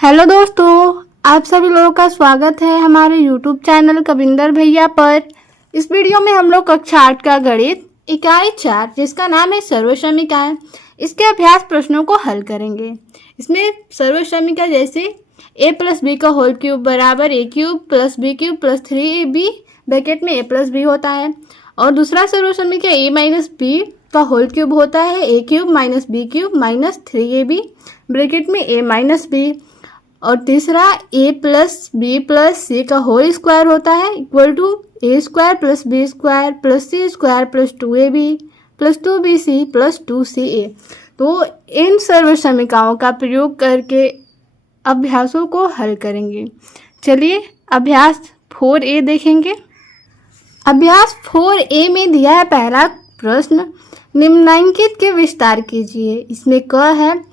Hello दोस्तों, आप सभी लोगों का स्वागत है हमारे यूट्यूब चैनल कविंदर भैया पर। इस वीडियो में हम लोग कक्षा 8 का गणित इकाई 4 जिसका नाम है सर्वसमीकाएं, इसके अभ्यास प्रश्नों को हल करेंगे। इसमें सर्वसमीका जैसे a प्लस बी का होल क्यूब बराबर a cube plus B cube plus 3ab bracket में a प्लस बी होता है। और दूसरा सर्वसमीका a माइनस बी का होल क्यूब होता है a cube minus B cube minus 3ab bracket में a माइनस बी। और तीसरा a plus B plus C का होल स्क्वायर होता है equal to a square plus B square plus C square plus 2ab plus 2bc plus 2ca। तो इन सर्वसमीकाओं का प्रयोग करके अभ्यासों को हल करेंगे। चलिए अभ्यास 4a देखेंगे। अभ्यास 4a में दिया है पहला प्रश्न, निम्नलिखित के विस्तार कीजिए। इसमें क है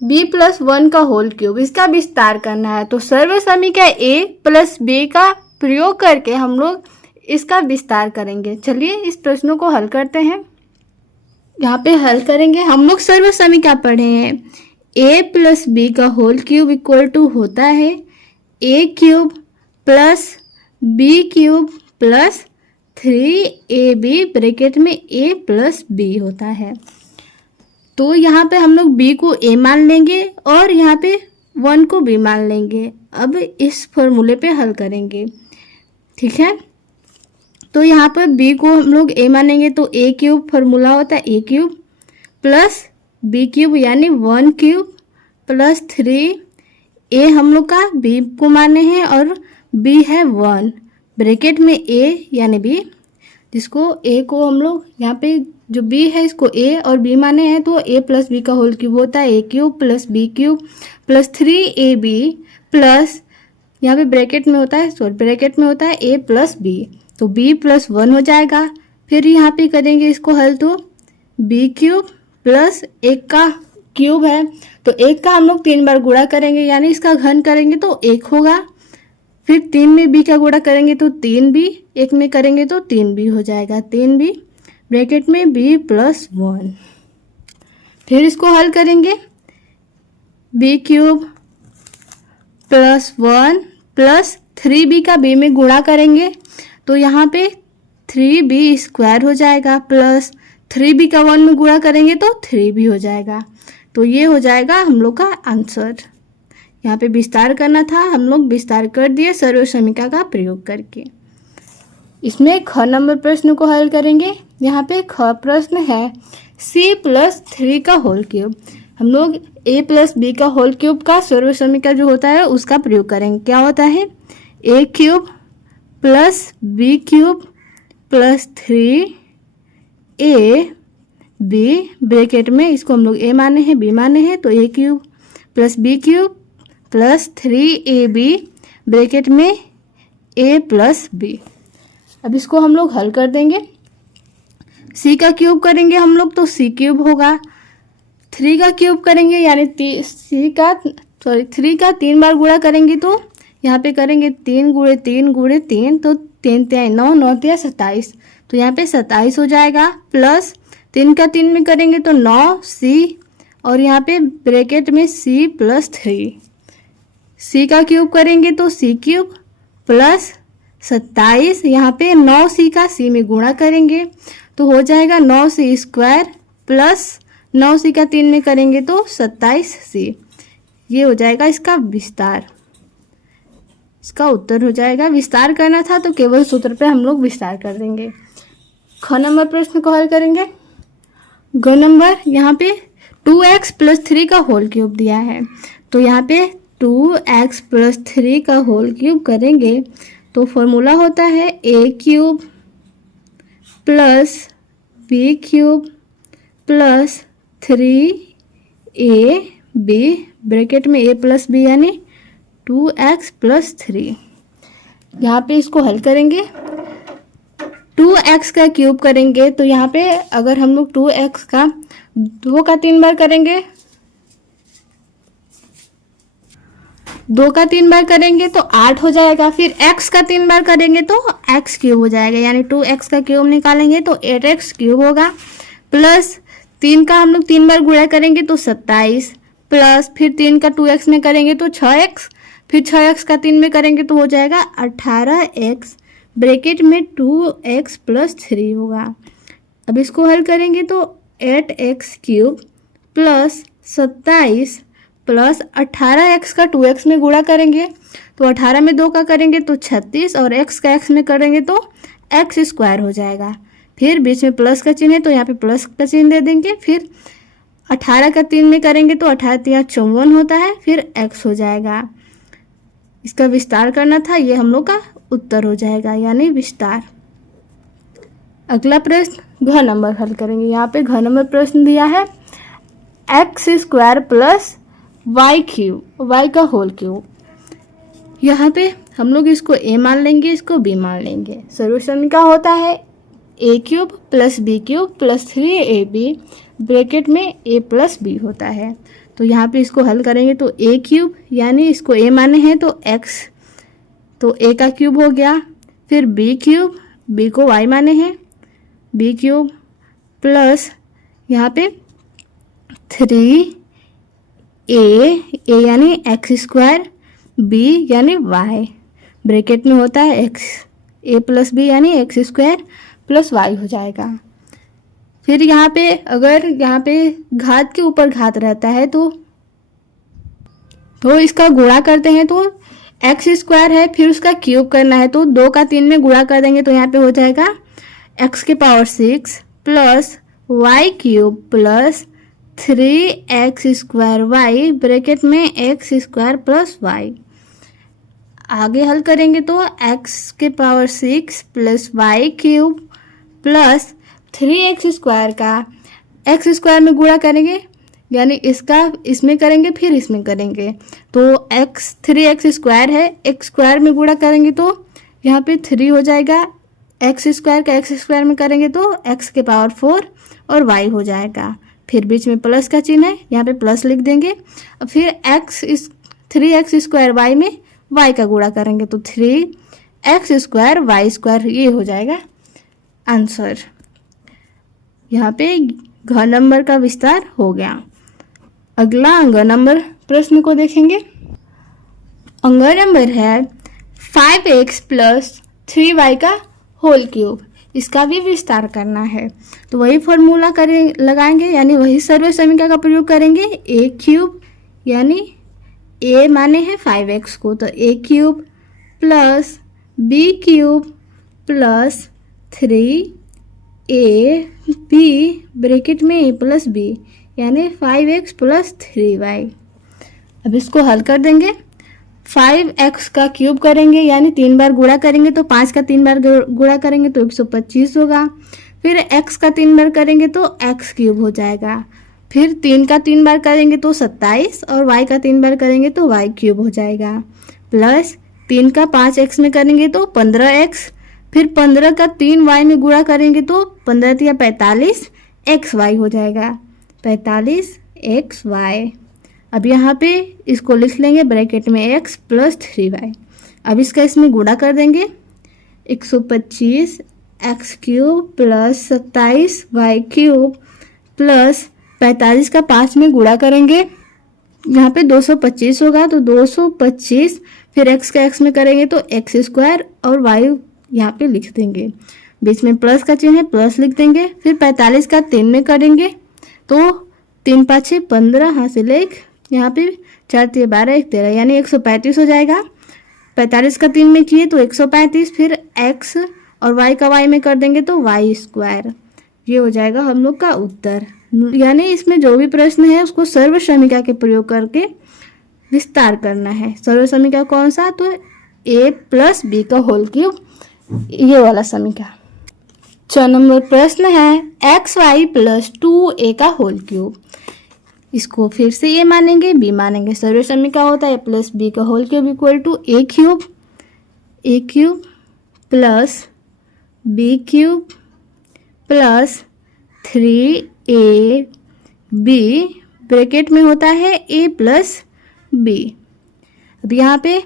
b प्लस 1 का होल क्यूब, इसका विस्तार करना है। तो सर्वसमीका a प्लस b का प्रयोग करके हम लोग इसका विस्तार करेंगे। चलिए इस प्रश्नों को हल करते हैं। यहाँ पे हल करेंगे। हम लोग सर्वसमीका पढ़े हैं a प्लस बी का होल क्यूब इक्वल टू होता है a cube plus B cube plus 3ab bracket में a प्लस b होता है। तो यहाँ पे हम लोग b को a मान लेंगे और यहाँ पे 1 को b मान लेंगे। अब इस फॉर्मूले पे हल करेंगे, ठीक है। तो यहाँ पर b को हम लोग a मानेंगे तो a क्यूब फॉर्मूला होता है a cube plus b cube यानी 1 क्यूब प्लस 3a हम लोग का b को माने हैं और b है 1 ब्रैकेट में a यानी b, जिसको a को हम लोग यहाँ पे जो b है इसको a और b माने हैं तो a प्लस b का होल क्यूब होता है a cube plus b cube plus 3ab plus यहाँ पे ब्रैकेट में होता है a प्लस b, तो b प्लस 1 हो जाएगा। फिर यहाँ पे करेंगे इसको हल तो b क्यूब प्लस 1 का क्यूब है तो 1 का हम लोग 3 बार गुणा करेंगे यानी इसका घन करेंगे तो 1 होगा। फिर 3 में b का गुणा करेंगे तो 3b, 1 में करेंगे तो 3b हो जाएगा 3b ब्रैकेट में b प्लस 1। फिर इसको हल करेंगे b cube plus 1 plus 3b का b में गुणा करेंगे तो यहाँ पे 3b स्क्वायर हो जाएगा प्लस 3b का 1 में गुणा करेंगे तो 3b हो जाएगा। तो ये हो जाएगा हम लोग का आंसर। यहाँ पे विस्तार करना था, हम लोग विस्तार कर दिए सर्वसमीका का प्रयोग करके। इसमें ख नंबर प्रश्न को हल करेंगे। यहाँ पे ख प्रश्न है c प्लस 3 का होल क्यूब। हम लोग a प्लस बी का होल क्यूब का सर्वसमीका जो होता है उसका प्रयोग करेंगे। क्या होता है a cube plus b cube plus 3ab bracket में इसको हम लोग a माने हैं b माने हैं तो a cube plus b cube plus 3ab bracket में a प्लस b। अब इसको हम लोग हल कर देंगे। c का क्यूब करेंगे हम लोग तो c क्यूब होगा, 3 का क्यूब करेंगे यानी 3 का 3 बार गुणा करेंगे तो यहाँ पे करेंगे 3 गुणे 3 गुणे 3 तो 3 3 9 9 3 27, तो यहाँ पे 27 हो जाएगा। प्लस 3 का 3 में करेंगे तो 9c और यहाँ पे ब्रैकेट में c प्लस 3। c का क्यूब करेंगे तो c क्यूब प्लस 27, यहाँ पे 9c का c में गुणा करेंगे तो हो जाएगा 9c स्क्वायर प्लस 9c का 3 में करेंगे तो 27c। ये हो जाएगा इसका विस्तार, इसका उत्तर हो जाएगा। विस्तार करना था तो केवल सूत्र पे हम लोग विस्तार कर देंगे। ख नंबर प्रश्न को हल करेंगे। ग नंबर यहाँ पे 2x प्लस 3 का होल क्यूब दिया है तो यहाँ पे 2x प्लस 3 का होल क्यूब करेंगे तो फॉर्मूला होता है a cube plus b cube plus 3ab bracket में a प्लस b यानी 2x प्लस 3। यहाँ पे इसको हल करेंगे। 2x का क्यूब करेंगे तो यहाँ पे अगर हम लोग 2x का 2 का 3 बार करेंगे 2 का 3 बार करेंगे तो 8 हो जाएगा। फिर x का 3 बार करेंगे तो x क्यूब हो जाएगा यानी 2x का क्यूब निकालेंगे तो 8x क्यूब होगा। प्लस 3 का हम लोग 3 बार गुणा करेंगे तो 27 प्लस फिर 3 का 2x में करेंगे तो 6x, फिर 6x का 3 में करेंगे तो हो जाएगा 18x, ब्रैकेट में 2x प्लस 3 होगा। अब इसको हल करेंगे तो 8x cube plus 27 plus 18x का 2x में गुणा करेंगे तो 18 में 2 का करेंगे तो 36 और x का x में करेंगे तो x स्क्वायर हो जाएगा। फिर बीच में प्लस का चिन्ह है तो यहाँ पे प्लस का चिन्ह दे देंगे। फिर 18 का 3 में करेंगे तो 18 या 54 होता है, फिर x हो जाएगा। इसका विस्तार करना था, ये हम लोग का उत्तर हो जाएगा यानी विस्तार। अगला प्रश्न घ नंबर हल करेंगे। यहाँ पे घ नंबर प्रश्न दिया है X square plus Y cube, Y का होल क्यूब। यहाँ पे हम लोग इसको a मान लेंगे, इसको b मान लेंगे। सर्वसमीका होता है a cube plus B cube plus 3ab, bracket में a प्लस b होता है। तो यहाँ पे इसको हल करेंगे तो a क्यूब यानी इसको a माने हैं तो x, तो a का क्यूब हो गया। फिर b क्यूब, b को y माने हैं, b क्यूब प्लस यहाँ पे 3a यानी एक्स स्क्वायर, b यानी y, ब्रैकेट में होता है x, a प्लस b यानी एक्स स्क्वायर प्लस y हो जाएगा। फिर यहाँ पे अगर यहाँ पे घात के ऊपर घात रहता है तो इसका गुणा करते हैं तो एक्स स्क्वायर है, फिर उसका क्यूब करना है तो 2 का 3 में गुणा कर देंगे तो यहाँ पे हो जाएगा x की power 6 plus y cube plus 3x square y, bracket में x स्क्वायर प्लस y। आगे हल करेंगे तो x के power 6 plus y cube plus 3x square का x स्क्वायर में गुणा करेंगे यानी इसका इसमें करेंगे फिर इसमें करेंगे तो x 3x स्क्वायर है, x स्क्वायर में गुणा करेंगे तो यहाँ पे 3 हो जाएगा, x स्क्वायर का x स्क्वायर में करेंगे तो x के पावर 4 और y हो जाएगा। फिर बीच में प्लस का चिन्ह है, यहाँ पे प्लस लिख देंगे। और फिर x 3x स्क्वायर y में y का गुणा करेंगे तो 3x स्क्वायर y स्क्वायर, ये हो जाएगा आंसर। यहाँ पे घ नंबर का विस्तार हो गया। अगला अंग नंबर प्रश्न को देखेंगे। अंग नंबर है 5x प्लस 3y का होल क्यूब, इसका भी विस्तार करना है तो वही फॉर्मूला लगाएंगे यानी वही सर्व समीकरण का प्रयोग करेंगे। a क्यूब यानी a माने हैं 5x को तो a cube plus b cube plus 3ab, bracket में a प्लस b यानी 5x प्लस 3y। अब इसको हल कर देंगे। 5x का क्यूब करेंगे यानी 3 बार गुणा करेंगे तो 5 का 3 बार गुणा करेंगे तो 125 होगा। फिर x का 3 बार करेंगे तो x क्यूब हो जाएगा। फिर 3 का 3 बार करेंगे तो 27 और y का 3 बार करेंगे तो y क्यूब हो जाएगा। प्लस 3 का 5x में करेंगे तो 15x, फिर 15 का 3y में गुणा करेंगे तो 15 या 45 xy हो जाएगा, 45 xy। अब यहाँ पे इसको लिख लेंगे ब्रैकेट में x प्लस 3y। अब इसका इसमें गुणा कर देंगे 125 x cube plus 27 y cube plus 45 का 5 में गुणा करेंगे, यहाँ पे 225 होगा तो 225, फिर x का x में करेंगे तो x स्क्वायर और y यहाँ पे लिख देंगे, बीच में प्लस का चिन्ह है प्लस लिख देंगे। फिर 45 का 3 में करेंगे तो 3 5 15, हाँ से लेख यहाँ पे 4 3 12 1 13 यानी 135 हो जाएगा। 45 का 3 में किए तो 135, फिर x और y का y में कर देंगे तो y स्क्वायर, ये हो जाएगा हम लोग का उत्तर। यानी इसमें जो भी प्रश्न है उसको सर्व समीकरण के प्रयोग करके विस्तार करना है। सर्व समीकरण कौन सा, तो a प्लस b का होल क्यूब, ये वाला समीकरण। 6 नंबर प्रश्न है xy प्लस 2a का होल क्यूब, इसको फिर से a मानेंगे b मानेंगे। सर्व समीकरण होता है a प्लस b का whole cube equal to a cube plus b cube plus 3ab, bracket में होता है a प्लस b। अब यहाँ पे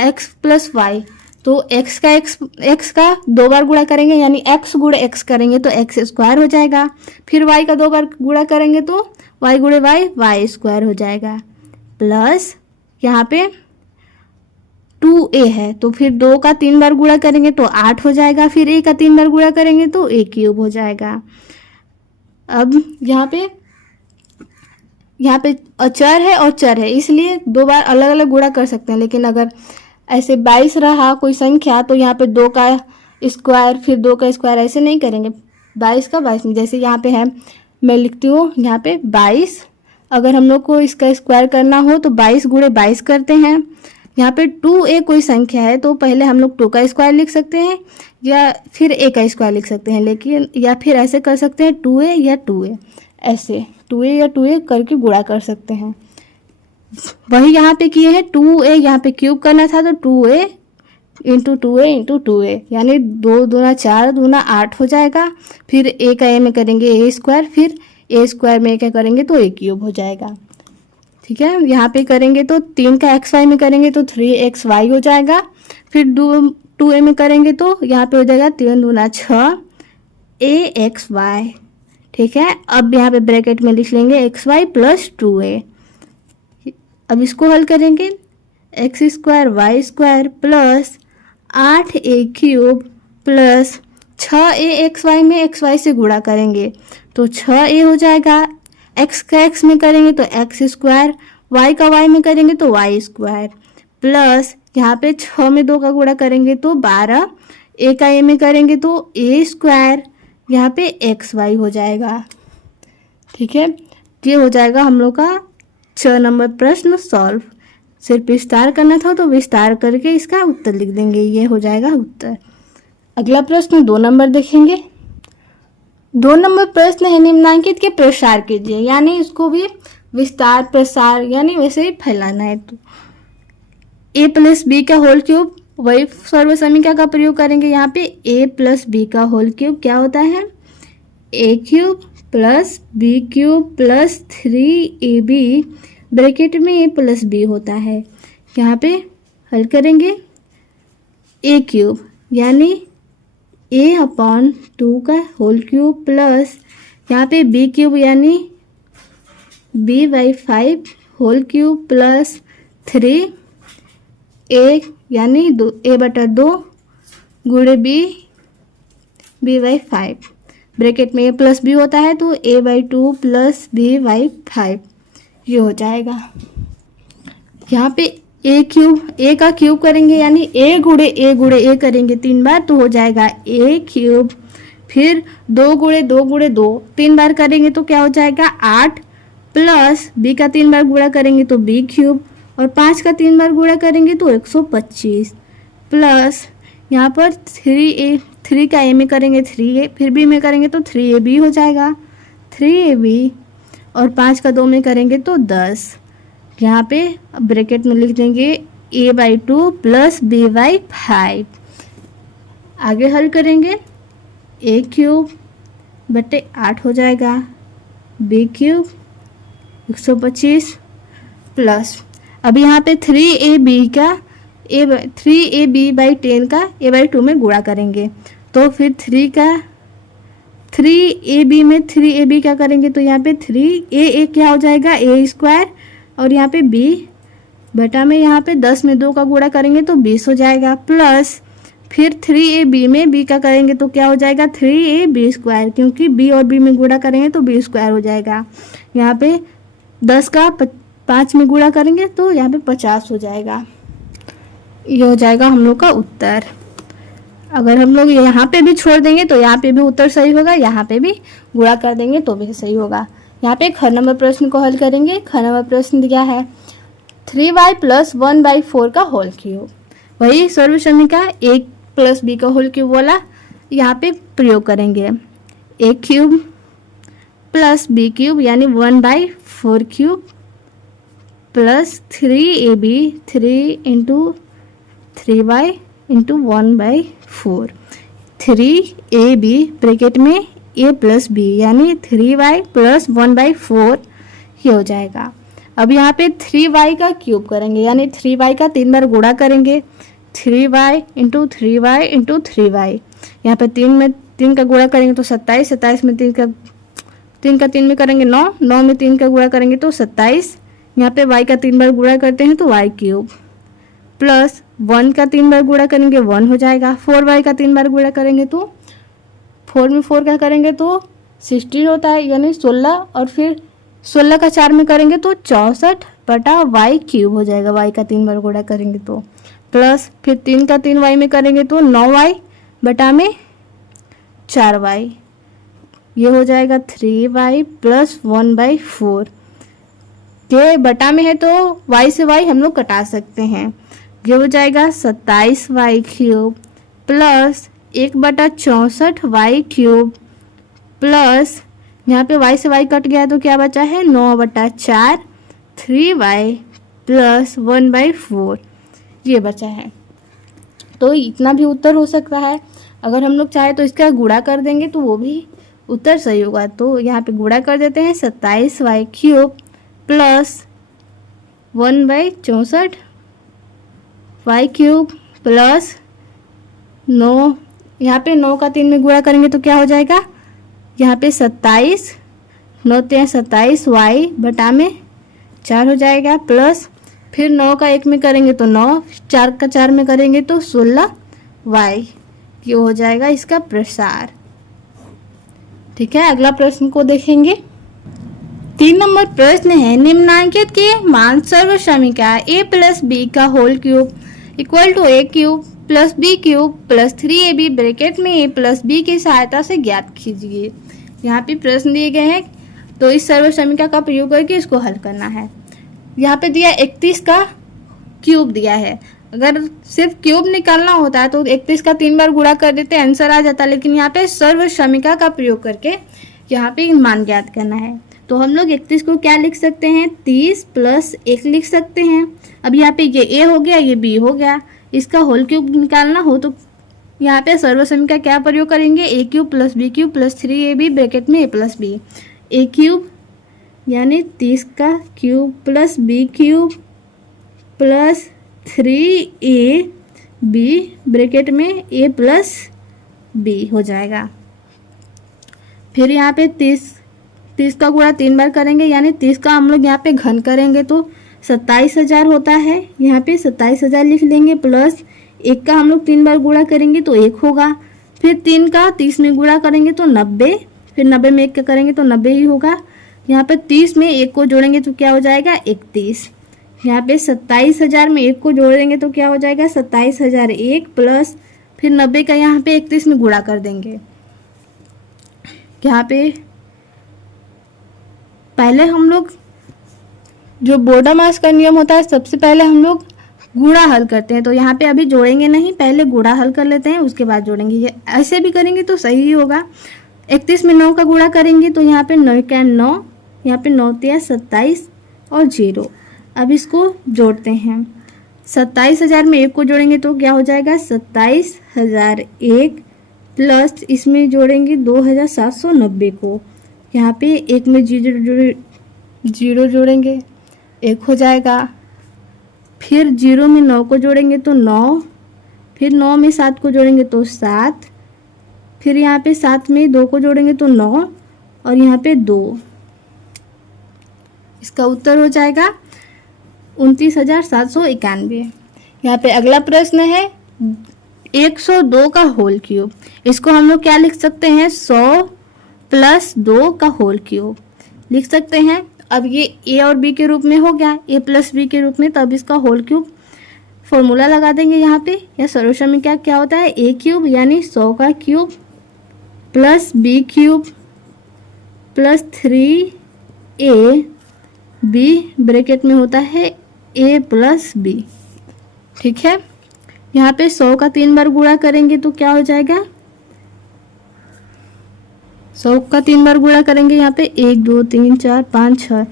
x प्लस y तो x का 2 बार गुणा करेंगे यानी x गुणे x करेंगे तो x स्क्वायर हो जाएगा। फिर y का 2 बार गुणा करेंगे तो y गुणे y स्क्वायर हो जाएगा। प्लस यहाँ पे 2a है तो फिर 2 का 3 बार गुणा करेंगे तो 8 हो जाएगा। फिर a का 3 बार गुणा करेंगे तो a क्यूब हो जाएगा। अब यहाँ पे अचर है और चर है, इसलिए 2 बार अलग अलग गुणा कर सकते हैं। लेकिन अगर ऐसे 22 रहा कोई संख्या तो यहाँ पे 2 का स्क्वायर फिर 2 का स्क्वायर ऐसे नहीं करेंगे, 22 का 22 नहीं। जैसे यहाँ पे है, मैं लिखती हूँ यहाँ पे 22, अगर हम लोग को इसका स्क्वायर करना हो तो 22 गुणे 22 करते हैं। यहाँ पे 2a कोई संख्या है तो पहले हम लोग 2 का स्क्वायर लिख सकते हैं या फिर a का स्क्वायर लिख सकते हैं, लेकिन या फिर ऐसे कर सकते हैं 2a या 2a, ऐसे 2a या 2a करके गुणा कर सकते हैं। वही यहाँ पे किए हैं 2a, यहाँ पे क्यूब करना था तो 2a into 2a into 2a यानी 2 दूना 4 दूना 8 हो जाएगा। फिर a का a में करेंगे a स्क्वायर, फिर a स्क्वायर में क्या करेंगे तो a क्यूब हो जाएगा। ठीक है, यहाँ पे करेंगे तो 3 का xy में करेंगे तो 3xy हो जाएगा। फिर 2a में करेंगे तो यहाँ पे हो जाएगा 3 दूना 6 axy। ठीक है, अब यहाँ पे ब्रैकेट में लिख लेंगे xy प्लस 2a। अब इसको हल करेंगे, x square Y square plus 8a cube plus 6a xy में xy से गुणा करेंगे तो 6a हो जाएगा। x का x में करेंगे तो x स्क्वायर, y का y में करेंगे तो y स्क्वायर प्लस यहाँ पे 6 में 2 का गुणा करेंगे तो 12, a का a में करेंगे तो a स्क्वायर, यहाँ पे xy हो जाएगा। ठीक है, ये हो जाएगा हम लोग का 6 नंबर प्रश्न सॉल्व। सिर्फ विस्तार करना था तो विस्तार करके इसका उत्तर लिख देंगे, ये हो जाएगा उत्तर। अगला प्रश्न 2 नंबर देखेंगे। 2 नंबर प्रश्न है निम्नांकित के प्रसार कीजिए, यानी इसको भी विस्तार प्रसार यानी वैसे ही फैलाना है। तो a प्लस बी का होल क्यूब, वही सर्व समीकरण का प्रयोग करेंगे। यहाँ पे a प्लस बी का होल क्यूब क्या होता है, a cube plus B cube plus 3ab bracket में a प्लस बी होता है। यहाँ पे हल करेंगे a क्यूब यानी a अपॉन 2 का होल क्यूब प्लस यहाँ पे b क्यूब यानी b by 5 whole cube plus 3a यानी a बटा 2 गुणे b बाई 5 ब्रैकेट में a प्लस बी होता है तो a by 2 plus b by 5 ये हो जाएगा। यहाँ पे a का क्यूब करेंगे यानी a गुणे a करेंगे 3 बार तो हो जाएगा a क्यूब। फिर 2 गुणे 2 3 बार करेंगे तो क्या हो जाएगा 8 प्लस b का 3 बार गुणा करेंगे तो b क्यूब और 5 का 3 बार गुणा करेंगे तो 125 प्लस यहाँ पर 3 का a में करेंगे 3a, फिर b में करेंगे तो 3ab हो जाएगा 3ab और 5 का 2 में करेंगे तो 10। यहाँ पे ब्रैकेट में लिख देंगे a by 2 plus b by 5। आगे हल करेंगे a क्यूब बटे 8 हो जाएगा b क्यूब 125 प्लस अब यहाँ पे 3ab बाई 10 का a बाई 2 में गुणा करेंगे तो फिर 3ab में 3ab क्या करेंगे तो यहाँ पे 3a क्या हो जाएगा a स्क्वायर और यहाँ पे b बटा में यहाँ पे 10 में 2 का गुणा करेंगे तो 20 हो जाएगा प्लस फिर 3ab में b का करेंगे तो क्या हो जाएगा 3ab स्क्वायर, क्योंकि b और b में गुणा करेंगे तो b स्क्वायर हो जाएगा। यहाँ पे 10 का 5 में गुणा करेंगे तो यहाँ पे 50 हो जाएगा। ये हो जाएगा हम लोग का उत्तर। अगर हम लोग यहाँ पे भी छोड़ देंगे तो यहाँ पे भी उत्तर सही होगा, यहाँ पे भी गुणा कर देंगे तो भी सही होगा। यहाँ पे ख नंबर प्रश्न को हल करेंगे। ख नंबर प्रश्न दिया है 3y प्लस 1/4 का होल क्यूब, वही सर्व समीकरण a प्लस बी का होल क्यूब वाला यहाँ पे प्रयोग करेंगे। a cube plus b cube यानी 1/4 cube plus 3ab 3 into 3y into 1/4 3ab bracket में a प्लस बी यानी 3y प्लस 1/4 ये हो जाएगा। अब यहाँ पे 3y का क्यूब करेंगे यानी 3y का 3 बार गुणा करेंगे 3y into 3y into 3y। यहाँ पे 3 में 3 का गुणा करेंगे तो 27, 27 में 3 का 3 में करेंगे 9, 9 में 3 का गुणा करेंगे तो 27। यहाँ पे y का 3 बार गुणा करते हैं तो y क्यूब, प्लस 1 का 3 बार गुणा करेंगे 1 हो जाएगा। 4y का 3 बार गुणा करेंगे तो 4 में 4 का करेंगे तो 16 होता है, यानी 16, और फिर 16 का 4 में करेंगे तो 64 बटा y क्यूब हो जाएगा। y का 3 बार गुणा करेंगे तो, प्लस फिर 3 का 3 y में करेंगे तो 9y बटा में 4y, ये हो जाएगा 3y प्लस 1/4। ये बटा में है तो y से y हम लोग कटा सकते हैं। ये हो जाएगा 27y cube plus 1/64y cube, plus यहाँ पे y से y कट गया तो क्या बचा है 9/4, 3y प्लस 1/4 ये बचा है। तो इतना भी उत्तर हो सकता है। अगर हम लोग चाहे तो इसका गुणा कर देंगे तो वो भी उत्तर सही होगा। तो यहाँ पे गुणा कर देते हैं 27y cube plus 1/64 y cube plus 9, यहाँ पे 9 का 3 में गुणा करेंगे तो क्या हो जाएगा, यहाँ पे 27, 9 3 27 y बटा में 4 हो जाएगा, प्लस फिर 9 का 1 में करेंगे तो 9, 4 का 4 में करेंगे तो 16 y, ये हो जाएगा इसका प्रसार। ठीक है, अगला प्रश्न को देखेंगे। 3 नंबर प्रश्न है, निम्नांकित के मान सर्व समीकरण a प्लस बी का whole cube equal to a cube plus B cube plus 3ab bracket में a प्लस बी की सहायता से ज्ञात कीजिए। यहाँ पे प्रश्न दिए गए हैं तो इस सर्व समीकरण का प्रयोग करके इसको हल करना है। यहाँ पे दिया 31 का क्यूब दिया है। अगर सिर्फ क्यूब निकालना होता है तो 31 का 3 बार गुणा कर देते आंसर आ जाता, लेकिन यहाँ पे सर्व समीकरण का प्रयोग करके यहाँ पे मान ज्ञात करना है। तो हम लोग 31 को क्या लिख सकते हैं, 30 प्लस 1 लिख सकते हैं। अब यहाँ पे ये a हो गया, ये b हो गया। इसका होल क्यूब निकालना हो तो यहाँ पे सर्व समीकरण क्या प्रयोग करेंगे, a cube plus b cube plus 3ab bracket में a plus b, a cube यानी 30 का cube plus b cube plus 3ab bracket में a प्लस b हो जाएगा। फिर यहाँ पे 30 का गुणा 3 बार करेंगे, यानी 30 का हम लोग यहाँ पे घन करेंगे तो 27,000 होता है। यहाँ पे 27,000 लिख लेंगे, प्लस 1 का हम लोग 3 बार गुणा करेंगे तो 1 होगा। फिर 3 का 30 में गुणा करेंगे तो 90, फिर 90 में 1 का करेंगे तो 90 ही होगा। यहाँ पे 30 में 1 को जोड़ेंगे तो क्या हो जाएगा 31। यहाँ पे 27,000 में 1 को जोड़ेंगे तो क्या हो जाएगा 27,001 प्लस फिर 90 का यहाँ पे 31 में गुणा कर देंगे। यहाँ पे पहले हम लोग जो बोर्डरमास का नियम होता है, सबसे पहले हम लोग गुणा हल करते हैं। तो यहाँ पे अभी जोड़ेंगे नहीं, पहले गुणा हल कर लेते हैं, उसके बाद जोड़ेंगे। ये ऐसे भी करेंगे तो सही ही होगा। 31 में 9 का गुणा करेंगे तो यहाँ पे 9 का 9, यहाँ पे 9 तिया 27 और 0। अब इसको जोड़ते हैं। 27,000 में 1 को जोड़ेंगे तो क्या हो जाएगा 27,001 प्लस इसमें जोड़ेंगे 2,790 को। यहाँ पे 1 में 0 जोड़ेंगे 1 हो जाएगा। फिर 0 में 9 को जोड़ेंगे तो 9, फिर 9 में 7 को जोड़ेंगे तो 7, फिर यहाँ पे 7 में 2 को जोड़ेंगे तो 9 और यहाँ पे 2। इसका उत्तर हो जाएगा 29,791। यहाँ पे अगला प्रश्न है 102 का होल क्यूब। इसको हम लोग क्या लिख सकते हैं 100 प्लस 2 का होल क्यूब लिख सकते हैं। अब ये a और b के रूप में हो गया, a प्लस b के रूप में, तो अब इसका होल क्यूब फॉर्मूला लगा देंगे यहाँ पे। या सॉल्यूशन में क्या होता है a क्यूब यानी 100 का cube plus b cube plus 3ab bracket में होता है a प्लस b। ठीक है, यहाँ पे 100 का 3 बार गुणा करेंगे तो क्या हो जाएगा 100 का 3 बार गुणा करेंगे, यहाँ पे 1 2 3 4 5 6,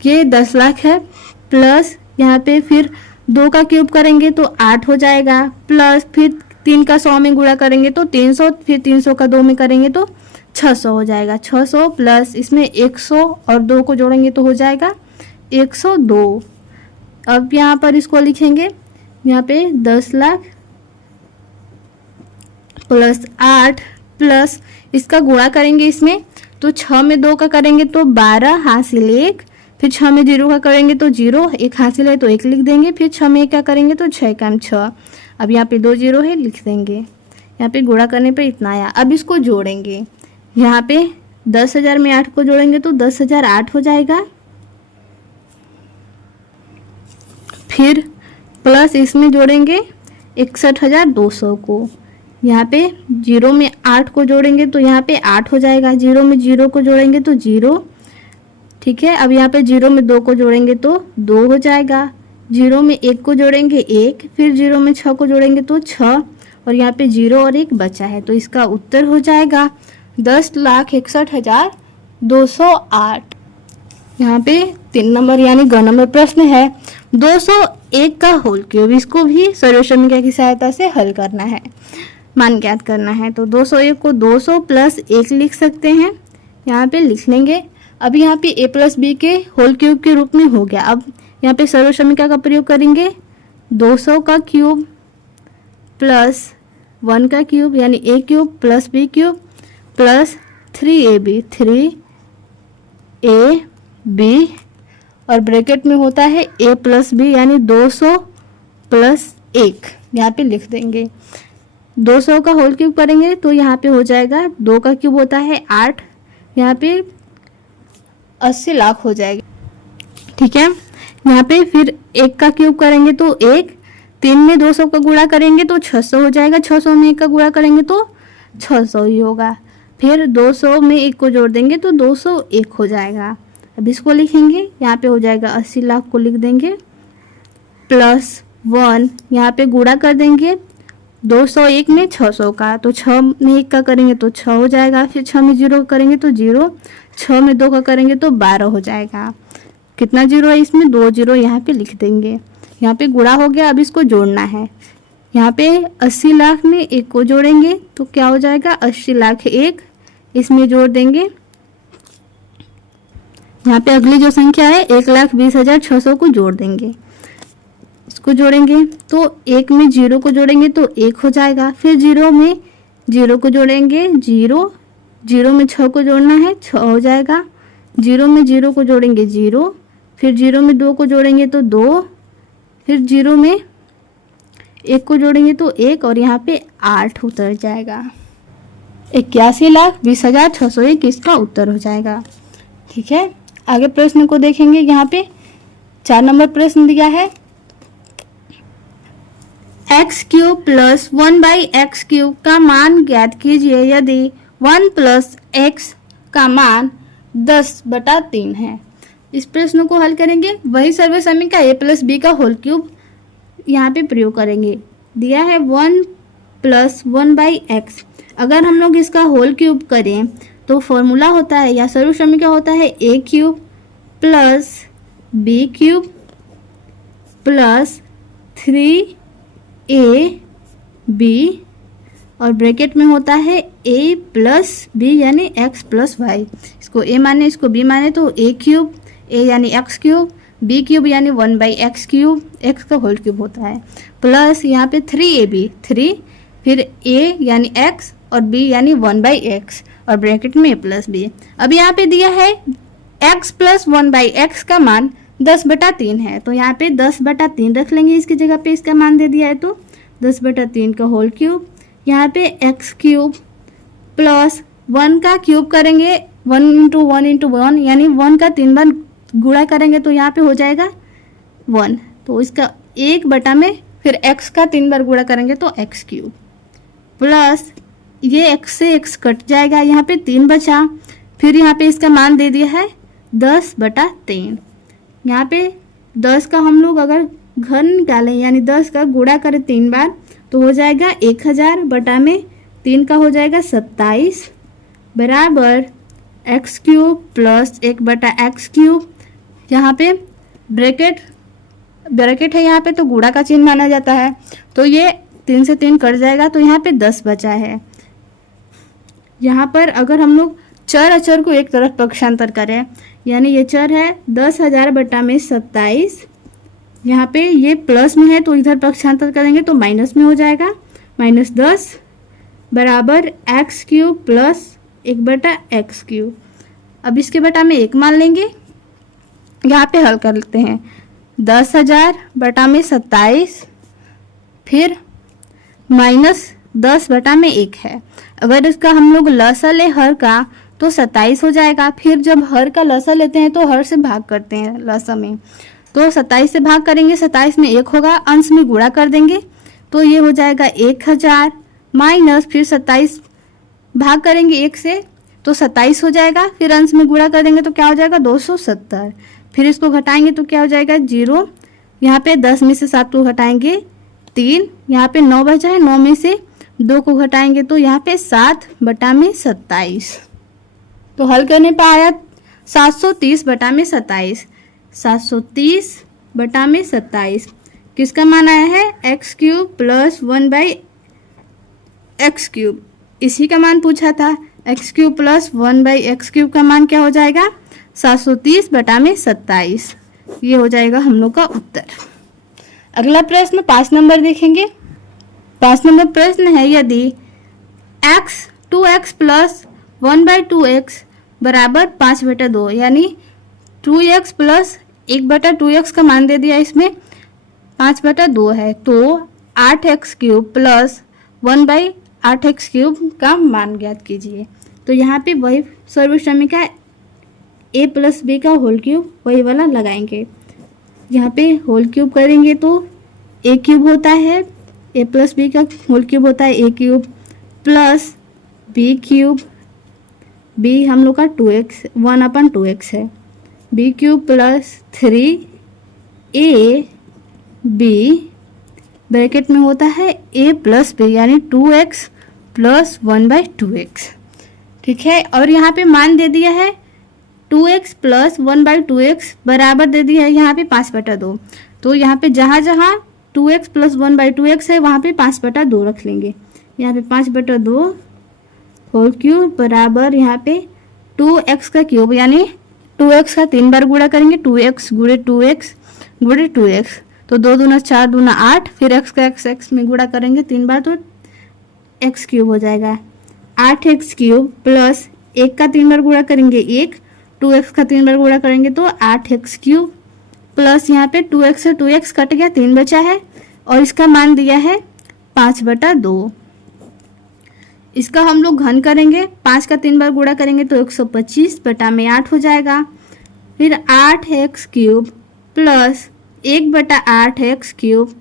ये 10 लाख है। प्लस यहाँ पे फिर 2 का क्यूब करेंगे तो 8 हो जाएगा, प्लस फिर 3 का 100 में गुणा करेंगे तो 300, फिर 300 का 2 में करेंगे तो 600 हो जाएगा। 600 प्लस इसमें 100 और 2 को जोड़ेंगे तो हो जाएगा 102। अब यहाँ पर इसको लिखेंगे यहाँ पे 10 लाख प्लस 8 प्लस इसका गुणा करेंगे इसमें, तो 6 में 2 का करेंगे तो 12 हासिल 1, फिर 6 में 0 का करेंगे तो 0, 1 हासिल है तो 1 लिख देंगे, फिर 6 में 1 का करेंगे तो 6 का 6। अब यहाँ पे 2 0 है, लिख देंगे। यहाँ पे गुणा करने पे इतना आया। अब इसको जोड़ेंगे, यहाँ पे 10,000 में 8 को जोड़ेंगे तो 10,008 हो जाएगा। फिर प्लस इसमें जोड़ेंगे 61,200 को, यहाँ पे 0 में 8 को जोड़ेंगे तो यहाँ पे 8 हो जाएगा, 0 में 0 को जोड़ेंगे तो 0, ठीक है। अब यहाँ पे 0 में 2 को जोड़ेंगे तो 2 हो जाएगा, 0 में 1 को जोड़ेंगे 1, फिर 0 में 6 को जोड़ेंगे तो 6, और यहाँ पे 0 और 1 बचा है, तो इसका उत्तर हो जाएगा 10,61,208। यहाँ पे 3 नंबर यानी ग नंबर प्रश्न है 201 का होल क्यूब। इसको भी सर्वसमीकरण की सहायता से हल करना है, मान ज्ञात करना है। तो 201 को 200 प्लस 1 लिख सकते हैं, यहाँ पे लिख लेंगे। अब यहाँ पे a प्लस बी के होल क्यूब के रूप में हो गया। अब यहाँ पे सर्वसमीकरण का प्रयोग करेंगे, 200 का क्यूब प्लस 1 का क्यूब यानी a cube plus b cube plus 3ab 3ab, और ब्रैकेट में होता है a प्लस बी यानी 200 प्लस 1, यहाँ पे लिख देंगे। 200 का होल क्यूब करेंगे तो यहाँ पे हो जाएगा, 2 का क्यूब होता है 8, यहाँ पे 80 लाख हो जाएगा, ठीक है। यहाँ पे फिर 1 का क्यूब करेंगे तो 1, 3 में 200 का गुणा करेंगे तो 600 हो जाएगा, 600 में 1 का गुणा करेंगे तो 600 ही होगा। फिर 200 में 1 को जोड़ देंगे तो 201 हो जाएगा। अब इसको लिखेंगे, यहाँ पे हो जाएगा 80 लाख को लिख देंगे प्लस 1, यहाँ पे गुणा कर देंगे 201 में 600 का, तो 6 में 1 का करेंगे तो 6 हो जाएगा, फिर 6 में 0 का करेंगे तो 0, 6 में 2 का करेंगे तो 12 हो जाएगा। कितना 0 है इसमें, 2 0 यहाँ पे लिख देंगे। यहाँ पे गुणा हो गया, अब इसको जोड़ना है। यहाँ पे 80 लाख में 1 को जोड़ेंगे तो क्या हो जाएगा, 80 लाख 1, इसमें जोड़ देंगे। यहाँ पे अगली जो संख्या है 1,20,600 को जोड़ देंगे, इसको जोड़ेंगे तो 1 में 0 को जोड़ेंगे तो 1 हो जाएगा, फिर 0 में 0 को जोड़ेंगे 0, 0 में 6 को जोड़ना है 6 हो जाएगा, 0 में 0 को जोड़ेंगे 0, फिर 0 में 2 को जोड़ेंगे तो 2, फिर 0 में 1 को जोड़ेंगे तो 1, और यहाँ पे 8 उतर जाएगा। 81,20,601 इसका उत्तर हो जाएगा, ठीक है। आगे प्रश्न को देखेंगे। यहाँ पे 4 नंबर प्रश्न दिया है, x cube plus 1/x cube का मान ज्ञात कीजिए यदि 1 प्लस एक्स का मान 10/3 है। इस प्रश्न को हल करेंगे, वही सर्वसमीकरण a प्लस बी का होल क्यूब यहाँ पे प्रयोग करेंगे। दिया है 1 प्लस 1/x, अगर हम लोग इसका होल क्यूब करें तो फॉर्मूला होता है या सर्वसमीकरण होता है a cube plus b cube plus 3ab, और ब्रैकेट में होता है a प्लस बी यानी x प्लस वाई। इसको a माने इसको b माने तो a क्यूब, a यानी x क्यूब, b क्यूब यानी 1/x क्यूब, x का होल क्यूब होता है, प्लस यहाँ पे 3ab 3, फिर a यानी x और b यानी 1/x, और ब्रैकेट में a प्लस बी। अब यहाँ पे दिया है x प्लस 1/x का मान 10/3 है, तो यहाँ पे 10/3 रख लेंगे इसकी जगह पे, इसका मान दे दिया है तो 10/3 का होल क्यूब, यहाँ पे x क्यूब प्लस 1 का क्यूब करेंगे 1 × 1 × 1 यानी 1 का 3 बार गुणा करेंगे तो यहाँ पे हो जाएगा 1, तो इसका 1/, में फिर x का 3 बार गुणा करेंगे तो x क्यूब, प्लस ये x से x कट जाएगा, यहाँ पे 3 बचा, फिर यहाँ पे इसका मान दे दिया है 10/3। यहाँ पे 10 का हम लोग अगर घर निकालें यानी 10 का गुणा करें 3 बार तो हो जाएगा 1000 में 3 का हो जाएगा 27 बराबर x cube plus 1/x cube. यहाँ पे ब्रैकेट है, यहाँ पे तो गुणा का चिन्ह माना जाता है, तो ये 3 से 3 कट जाएगा, तो यहाँ पे 10 बचा है। यहाँ पर अगर हम लोग चर अचर को एक तरफ पक्षांतर करें, यानी ये चर है 10,000 में 27 यहाँ पे ये प्लस में है तो इधर पक्षांतर करेंगे तो माइनस में हो जाएगा। -10 बराबर x cube plus 1/x cube. अब इसके बटा में 1 मान लेंगे, यहाँ पे हल कर लेते हैं। 10,000 बटा में 27, फिर -10 बटा में 1 है। अगर इसका हम लोग लसा ले हर का तो 27 हो जाएगा। फिर जब हर का लसा लेते हैं तो हर से भाग करते हैं लसा में, तो 27 से भाग करेंगे, 27 में 1 होगा, अंश में गुणा कर देंगे तो ये हो जाएगा 1000 माइनस, फिर 27 भाग करेंगे 1 से तो 27 हो जाएगा, फिर अंश में गुणा कर देंगे तो क्या हो जाएगा 270। फिर इसको घटाएंगे तो क्या हो जाएगा 0। यहाँ पे 10 में से 7 को घटाएंगे 3, यहाँ पे 9 बचा है, 9 में से 2 को घटाएंगे तो यहाँ पे 7 बटा में 27। तो हल करने पर आया 730 बटा में 27। 730 बटा में 27 किसका मान आया है? x cube plus 1/x cube. इसी का मान पूछा था। x cube plus 1/x cube का मान क्या हो जाएगा? 730 बटा में 27। ये हो जाएगा हम लोग का उत्तर। अगला प्रश्न 5 नंबर देखेंगे। 5 नंबर प्रश्न है, यदि x 2x प्लस 1/2x बराबर 5/2, यानी 2x प्लस 1/2x का मान दे दिया, इसमें 5/2 है, तो 8x cube plus 1/8x cube का मान ज्ञात कीजिए। तो यहाँ पे वही सर्वसमीका a प्लस b का होल क्यूब वही वाला लगाएंगे। यहाँ पे होल क्यूब करेंगे तो a क्यूब होता है, a प्लस b का होल क्यूब होता है a cube plus b cube, b हम लोग का 2x 1/2x है, b cube plus 3a b bracket में होता है a प्लस b, यानी 2x प्लस 1/2x। ठीक है, और यहाँ पे मान दे दिया है 2x प्लस 1/2x बराबर दे दिया है यहाँ पे 5/2। तो यहाँ पे जहाँ जहाँ 2x प्लस 1/2x है वहाँ पे 5/2 रख लेंगे। यहाँ पे 5/2 होल क्यूब बराबर यहाँ पे 2x का क्यूब, यानी 2x का 3 बार गुणा करेंगे, 2x गुणे 2x गुणे 2x, तो 2 दूना 4 दूना 8, फिर x का x में गुणा करेंगे 3 बार तो x क्यूब हो जाएगा। 8x क्यूब प्लस 1 का 3 बार गुणा करेंगे 1, 2x का 3 बार गुणा करेंगे तो 8x क्यूब प्लस यहाँ पे 2x से 2x कट गया, 3 बचा है, और इसका मान दिया है 5/2। इसका हम लोग घन करेंगे, 5 का 3 बार गुणा करेंगे तो 125 बटा में 8 हो जाएगा। फिर 8x cube plus 1/8x cube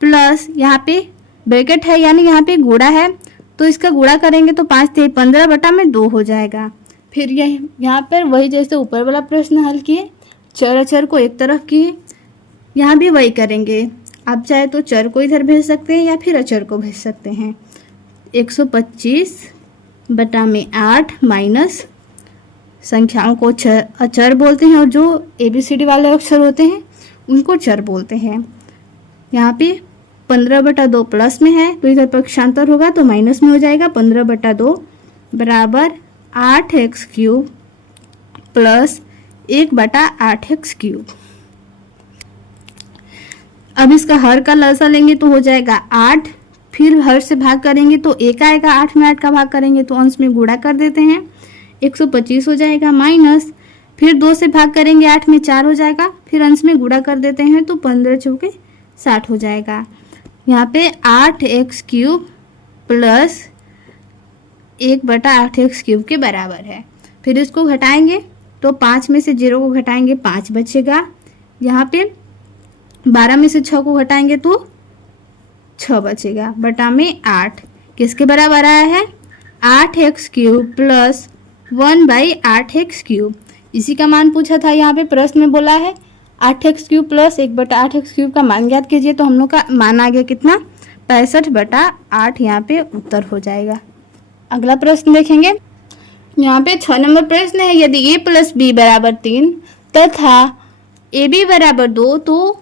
plus यहाँ पे ब्रैकेट है यानी यहाँ पे गुणा है तो इसका गुणा करेंगे तो 5 × 15 बटा में 2 हो जाएगा। फिर यहाँ पर वही जैसे ऊपर वाला प्रश्न हल किए, चर अचर को एक तरफ किए, यहाँ भी वही करेंगे। आप चाहे तो चर को इधर भेज सकते हैं या फिर अचर को भेज सकते हैं। 125 बटा में 8 माइनस संख्याओं को अचर बोलते हैं और जो ABCD वाले अक्षर होते हैं उनको चर बोलते हैं। यहाँ पे 15/2 प्लस में है तो इधर पक्षांतर होगा तो माइनस में हो जाएगा। 15/2 बराबर 8x cube plus 1/8x cube. अब इसका हर का लसा लेंगे तो हो जाएगा 8, फिर हर से भाग करेंगे तो 1 आएगा, 8 में 8 का भाग करेंगे तो अंश में गुणा कर देते हैं, 125 हो जाएगा, माइनस फिर 2 से भाग करेंगे 8 में 4 हो जाएगा, फिर अंश में गुणा कर देते हैं तो 15 चौके 60 हो जाएगा। यहाँ पे 8x cube plus 1/8x cube के बराबर है। फिर इसको घटाएंगे तो 5 में से 0 को घटाएंगे 5 बचेगा। यहाँ पे 12 में से 6 को घटाएंगे तो 6 बचेगा, बटा में 8 किसके बराबर आया है? 8x cube plus 1/8x cube. इसी का मान पूछा था, यहाँ पे प्रश्न में बोला है 8x cube plus 1/8x cube का मान ज्ञात कीजिए। तो हम लोग का मान आ गया कितना? 65/8 यहाँ पे उत्तर हो जाएगा। अगला प्रश्न देखेंगे। यहाँ पे 6 नंबर प्रश्न है, यदि a प्लस b बराबर 3 तथा ab बराबर 2 तो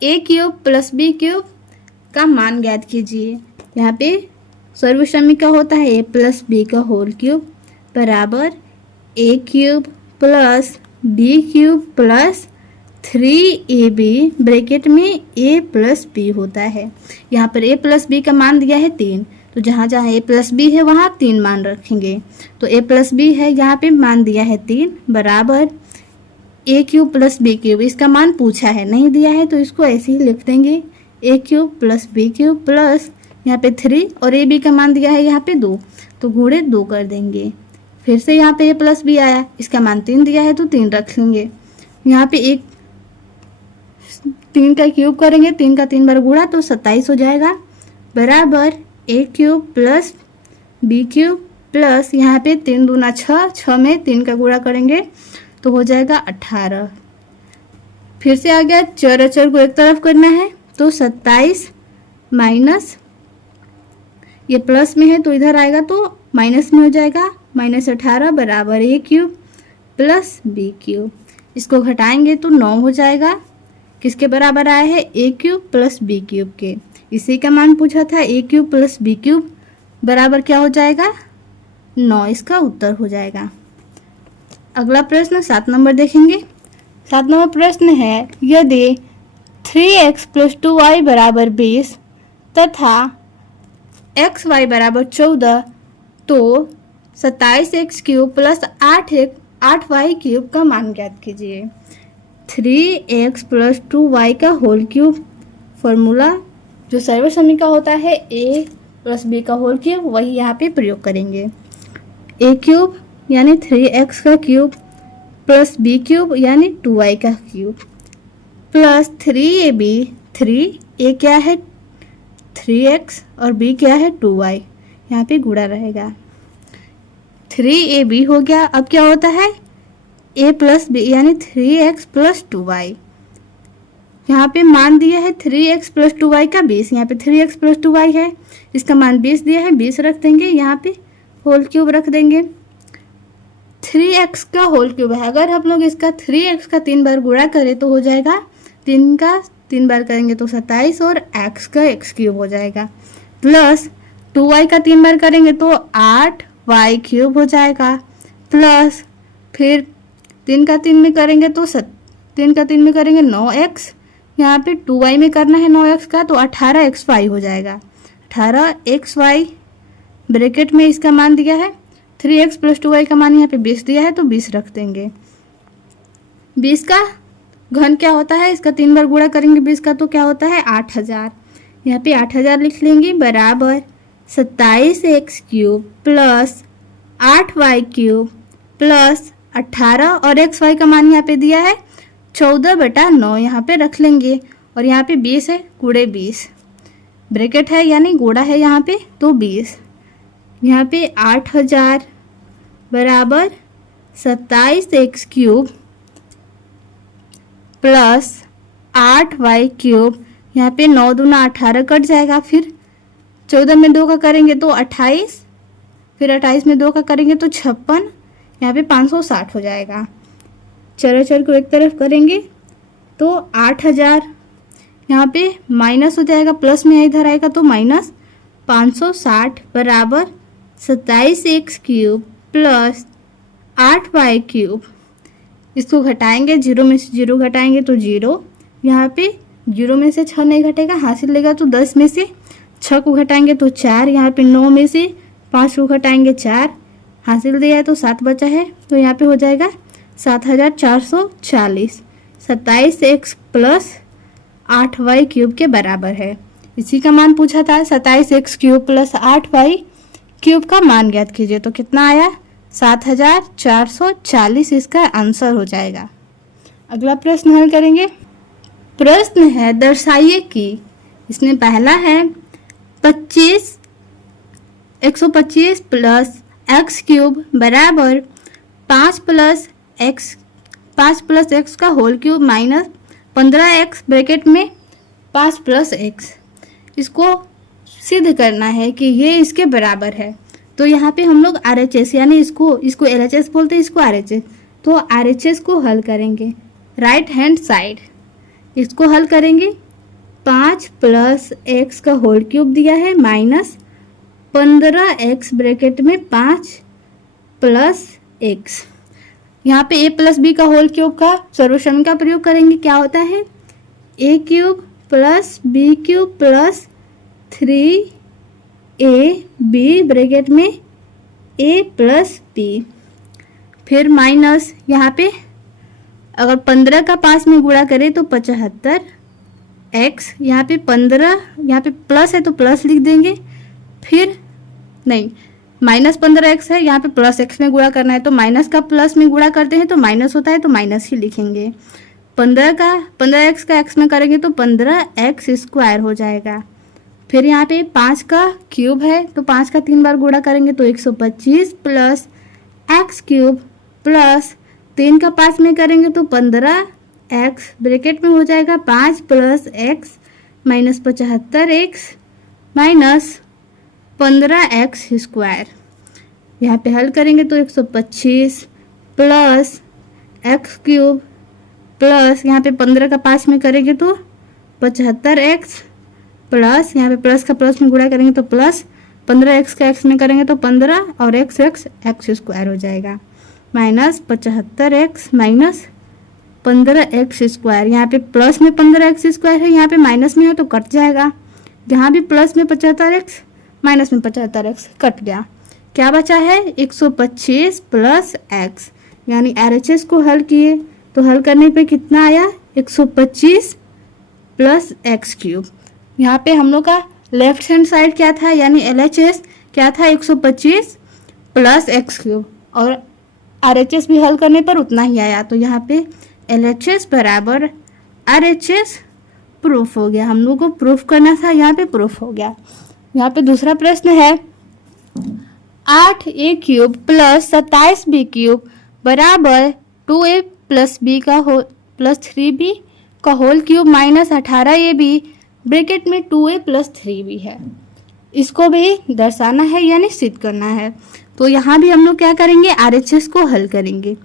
a cube plus b cube का मान ज्ञात कीजिए। यहाँ पे सर्वसमीका होता है a प्लस b का होल क्यूब बराबर a cube plus b cube plus 3ab bracket में a प्लस बी होता है। यहाँ पर a प्लस बी का मान दिया है 3, तो जहाँ जहाँ a प्लस बी है वहाँ 3 मान रखेंगे। तो a प्लस बी है, यहाँ पे मान दिया है 3 बराबर a cube plus B cube. इसका मान पूछा है, नहीं दिया है तो इसको ऐसे ही लिख देंगे a cube plus B cube plus यहाँ पे 3 और a b का मान दिया है यहाँ पे 2, तो गुणे 2 कर देंगे। फिर से यहाँ पे a प्लस बी आया, इसका मान 3 दिया है तो 3 रख लेंगे। यहाँ पे 3 का क्यूब करेंगे, 3 का 3 बार गुणा तो 27 हो जाएगा बराबर a cube plus B cube plus यहाँ पे 3 दूना 6, 6 में 3 का गुणा करेंगे तो हो जाएगा 18। फिर से आ गया चर अचर को एक तरफ करना है तो 27 माइनस ये प्लस में है तो इधर आएगा तो माइनस में हो जाएगा, माइनस 18 बराबर a cube plus B cube. इसको घटाएंगे तो 9 हो जाएगा। किसके बराबर आया है? a cube plus B cube के। इसी का मान पूछा था, a cube plus B cube बराबर क्या हो जाएगा? 9। इसका उत्तर हो जाएगा। अगला प्रश्न 7 नंबर देखेंगे। 7 नंबर प्रश्न है, यदि 3x प्लस 2y बराबर 20 तथा xy बराबर 14 तो 27x cube plus 8y cube का मान ज्ञात कीजिए। 3x प्लस 2y का होल क्यूब, फॉर्मूला जो सर्वसमीका होता है a प्लस b का होल क्यूब, वही यहाँ पे प्रयोग करेंगे। a क्यूब यानी 3x का क्यूब प्लस b क्यूब यानी 2y का क्यूब प्लस 3ab, 3a क्या है 3x और b क्या है 2y, यहाँ पे गुणा रहेगा। 3ab हो गया। अब क्या होता है a प्लस बी यानी 3x प्लस 2y। यहाँ पे मान दिया है 3x प्लस 2y का 20, यहाँ पे 3x प्लस 2y है, इसका मान 20 दिया है, 20 रख देंगे, यहाँ पे होल क्यूब रख देंगे। 3x का होल क्यूब है, अगर हम लोग इसका 3x का 3 बार गुणा करें तो हो जाएगा 3 का 3 बार करेंगे तो 27 और x का x क्यूब हो जाएगा प्लस 2y का 3 बार करेंगे तो 8y क्यूब हो जाएगा प्लस फिर 3 का 3 में करेंगे तो 3 का 3 में करेंगे 9x, यहाँ पे 2y में करना है 9x का तो 18xy हो जाएगा। 18xy ब्रैकेट में इसका मान दिया है 3x प्लस 2y का मान यहाँ पे 20 दिया है तो 20 रख देंगे। 20 का घन क्या होता है? इसका 3 बार गुणा करेंगे 20 का तो क्या होता है 8000, यहाँ पे 8000 लिख लेंगे बराबर 27x cube plus 8y cube plus 18 और xy का मान यहाँ पे दिया है 14/9, यहाँ पे रख लेंगे और यहाँ पे 20 है, गुणे 20 ब्रैकेट है यानी गुणा है यहाँ पे तो 20, यहाँ पे 8000 बराबर 27x cube plus 8y cube, यहाँ पे 9 दूना 18 कट जाएगा, फिर 14 में 2 का करेंगे तो 28, फिर 28 में 2 का करेंगे तो 56, यहाँ पे 560 हो जाएगा। चर को एक तरफ करेंगे तो 8000 यहाँ पे माइनस हो जाएगा, प्लस में इधर आएगा तो माइनस 560 बराबर 27x cube plus 8y cube. इसको घटाएंगे, 0 में से 0 घटाएंगे तो 0, यहाँ पे 0 में से 6 नहीं घटेगा, हासिल लेगा तो 10 में से 6 को घटाएंगे तो 4, यहाँ पे 9 में से 5 को घटाएंगे 4, हासिल दिया है तो 7 बचा है तो यहाँ पे हो जाएगा 7440। 27x प्लस 8y क्यूब के बराबर है। इसी का मान पूछा था, 27x cube plus 8y cube का मान ज्ञात कीजिए, तो कितना आया 7440, इसका आंसर हो जाएगा। अगला प्रश्न हल करेंगे। प्रश्न है, दर्शाइए कि इसमें पहला है 125 प्लस x क्यूब बराबर 5 प्लस x का whole cube minus 15x bracket में 5 प्लस x। इसको सिद्ध करना है कि ये इसके बराबर है, तो यहाँ पे हम लोग RHS यानी इसको LHS बोलते हैं, इसको RHS, तो RHS को हल करेंगे राइट हैंड साइड। इसको हल करेंगे 5 प्लस x का होल क्यूब दिया है माइनस 15x ब्रैकेट में 5 प्लस x। यहाँ पे a प्लस बी का होल क्यूब का सर्वसम्मी का प्रयोग करेंगे, क्या होता है a cube plus B cube plus 3ab bracket में a प्लस बी, फिर माइनस यहाँ पे अगर 15 का 5 में गुणा करें तो 75 x, यहाँ पे 15, यहाँ पे प्लस है तो प्लस लिख देंगे, फिर नहीं माइनस 15x है, यहाँ पे प्लस x में गुणा करना है तो माइनस का प्लस में गुणा करते हैं तो माइनस होता है तो माइनस ही लिखेंगे। 15x का x में करेंगे तो 15x स्क्वायर हो जाएगा। फिर यहाँ पे 5 का क्यूब है तो 5 का 3 बार गुणा करेंगे तो 125 प्लस x क्यूब प्लस 3 का 5 में करेंगे तो 15x ब्रैकेट में हो जाएगा 5 plus x minus 75x minus 15x square. यहाँ पे हल करेंगे तो 125 प्लस x क्यूब प्लस यहाँ पे 15 का 5 में करेंगे तो 75x प्लस यहाँ पे प्लस का प्लस में गुणा करेंगे तो प्लस 15x का x में करेंगे तो 15 और x स्क्वायर हो जाएगा minus 75x minus 15x square. यहाँ पे प्लस में 15x स्क्वायर है, यहाँ पे माइनस में है तो कट जाएगा। जहाँ भी प्लस में 75x माइनस में 75x कट गया, क्या बचा है 125 प्लस x, यानी RHS को हल किए तो हल करने पे कितना आया 125 प्लस x क्यूब। यहाँ पे हम लोग का लेफ्ट हैंड साइड क्या था यानी LHS क्या था 125 प्लस x क्यूब, और RHS भी हल करने पर उतना ही आया, तो यहाँ पे LHS बराबर RHS प्रूफ हो गया। हम लोग को प्रूफ करना था, यहाँ पे प्रूफ हो गया। यहाँ पे दूसरा प्रश्न है 8a cube plus 27b cube बराबर 2a प्लस बी का होल प्लस 3b का whole cube minus 18ab bracket में 2a प्लस 3b है। इसको भी दर्शाना है यानी सिद्ध करना है, तो यहाँ भी हम लोग क्या करेंगे RHS को हल करेंगे।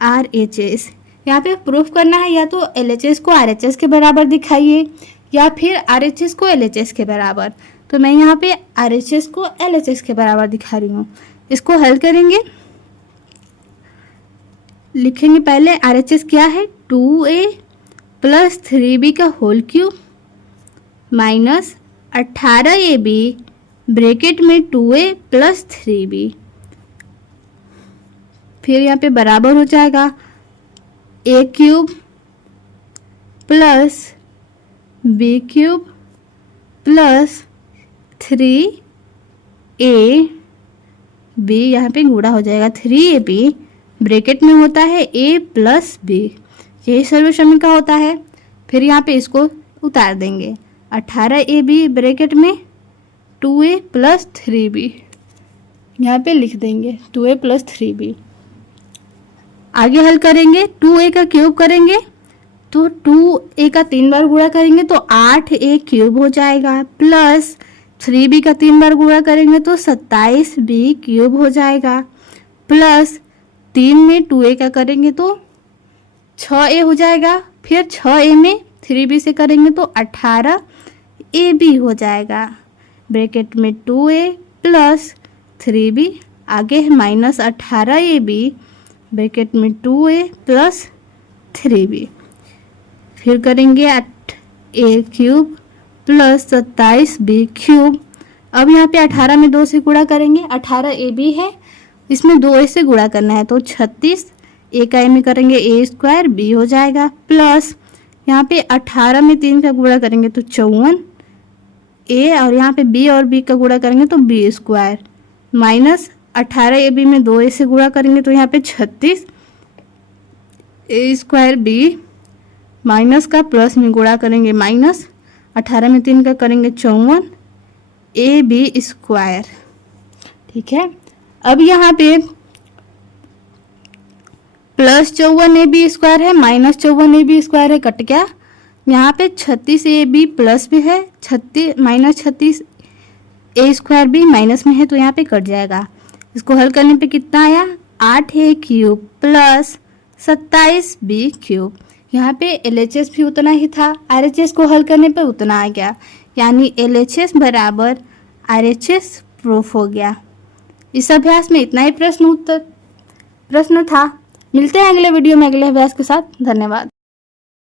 RHS यहाँ पे प्रूफ करना है, या तो LHS को RHS के बराबर दिखाइए या फिर RHS को LHS के बराबर, तो मैं यहाँ पे RHS को LHS के बराबर दिखा रही हूँ। इसको हल करेंगे, लिखेंगे पहले RHS क्या है 2a प्लस 3b का whole cube minus 18ab bracket में 2a प्लस 3b, फिर यहाँ पे बराबर हो जाएगा a cube plus b cube plus 3ab, यहाँ पे गुणा हो जाएगा 3ab ब्रैकेट में होता है a प्लस b, यही सर्वसम्मी का होता है। फिर यहाँ पे इसको उतार देंगे 18ab ब्रैकेट में 2a प्लस 3b, यहाँ पे लिख देंगे 2a प्लस 3b। आगे हल करेंगे 2a का क्यूब करेंगे तो 2a का 3 बार गुणा करेंगे तो 8a क्यूब हो जाएगा, प्लस 3b का 3 बार गुणा करेंगे तो 27b क्यूब हो जाएगा, प्लस 3 में 2a का करेंगे तो 6a हो जाएगा, फिर 6a में 3b से करेंगे तो 18ab हो जाएगा ब्रैकेट में 2a प्लस 3b, आगे है माइनस 18ab ब्रैकेट में 2a प्लस 3b, फिर करेंगे 8a cube plus 27b cube. अब यहाँ पे 18 में 2 से गुणा करेंगे, 18ab है इसमें 2a से गुणा करना है तो 36, a का a में करेंगे a स्क्वायर b हो जाएगा, प्लस यहाँ पे 18 में 3 का गुणा करेंगे तो 54 a, और यहाँ पे b और b का गुणा करेंगे तो b स्क्वायर, माइनस 18ab में 2a से गुणा करेंगे तो यहाँ पे 36 a स्क्वायर b, माइनस का प्लस में गुणा करेंगे माइनस 18 में 3 का करेंगे 54 ए बी स्क्वायर। ठीक है, अब यहाँ पे प्लस 54 ए बी स्क्वायर है माइनस 54 ए बी स्क्वायर है, कट गया। यहाँ पे 36 ए बी प्लस भी है, 36 माइनस 36 ए स्क्वायर भी माइनस में है तो यहाँ पे कट जाएगा। इसको हल करने पे कितना आया 8a cube plus 27b cube. यहाँ पे LHS भी उतना ही था, RHS को हल करने पे उतना आ गया, यानी LHS बराबर RHS प्रूफ हो गया। इस अभ्यास में इतना ही प्रश्न था। मिलते हैं अगले वीडियो में अगले अभ्यास के साथ। धन्यवाद।